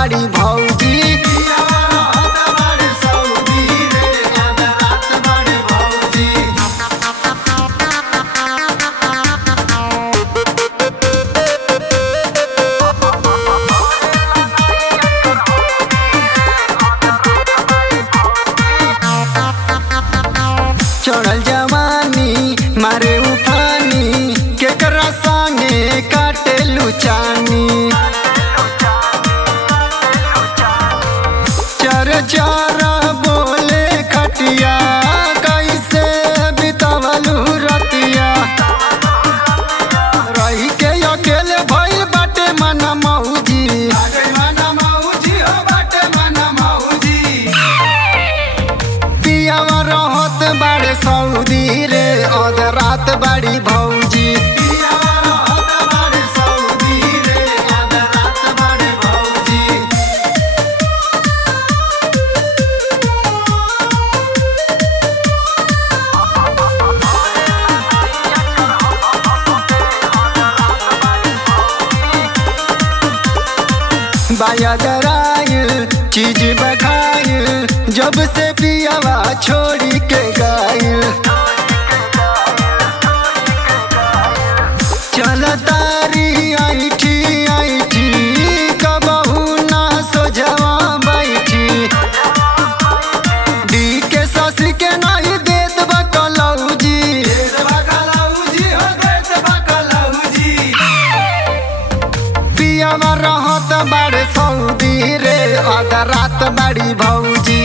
बाड़ी भौजी। चढ़ल जवानी मारे उफानी केकरा संगे काटे लुचानी। चर चर बोले खटिया कैसे बितवलू रतिया। रही के अकेले भइल बाटे मन मौजी। पियावा रहत बाड़े सऊदी रे अध रात बाड़ी भौजी। बाया दराइल चीज बखाइल जब से पियावा छोड़ी के गाइल। चल तारी आईठी आईठी कबहू ना सोझवा बैठी। डी के ससी के नहीं देत बकलौजी। पियावा रहत बाड़े सऊदी रे अध रात बाड़ी भौजी।